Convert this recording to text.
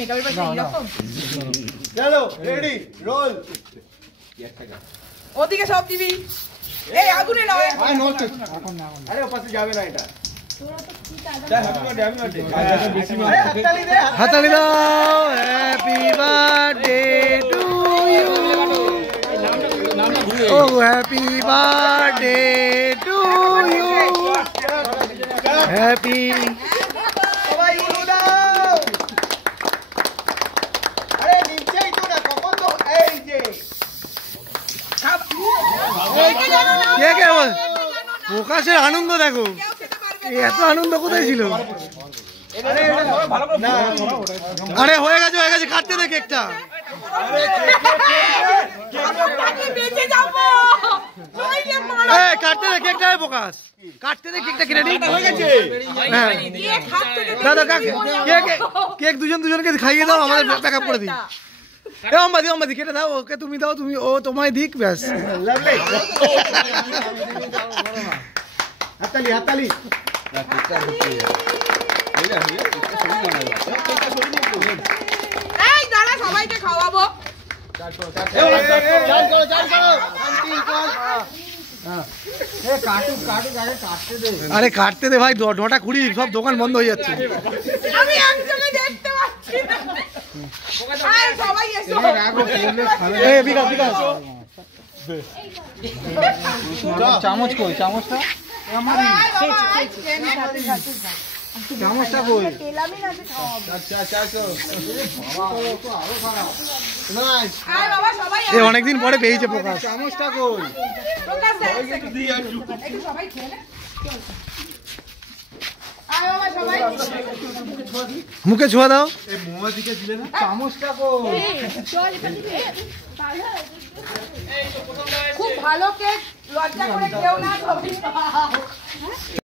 মেকআপের পাশে এরকম চলো রেডি রোল ওদিকে সব দিবি এই আগুনে নয় আরে নো এখন না আরে ওপাশে যাবে না এটা হাততালি দাও হ্যাপি বার্থডে টু ইউ ও happy birthday to you happy সবাই উলু দাও আরে নিচেই তো না কখন তো এই যে কে কে প্রকাশের আনন্দ দেখো এত আনন্দ কোথায় ছিল আরে হয়ে গেছে কাটতে দে কেকটা কাটতে দে কেকটা প্রকাশ কাটতে দে কেকটা কিনে হয়ে গেছে দাদা কেক দুজনকে খাইয়ে দাও আমাদের প্যাকআপ করে দিই অম্বাদি কেটে দাও ওকে তুমি দাও তুমি ও তোমায় দিক ব্যাস হাততালি এই দাঁড়া সবাইকে খাওয়াবো আরে কাটতে দে ভাই 9:20 সব দোকান বন্ধ হয়ে যাচ্ছে আমি একজনে দেখতে পাচ্ছি আরে সবাই এসো এই বিকাশ চামচ কই চামচটা চামচটা কই অনেকদিন পরে পেয়েছে প্রকাশ চামচটা কই মুখে ছোঁয়া দাও চামচটা কই খুব ভালো কেক লজ্জা করে কেউ না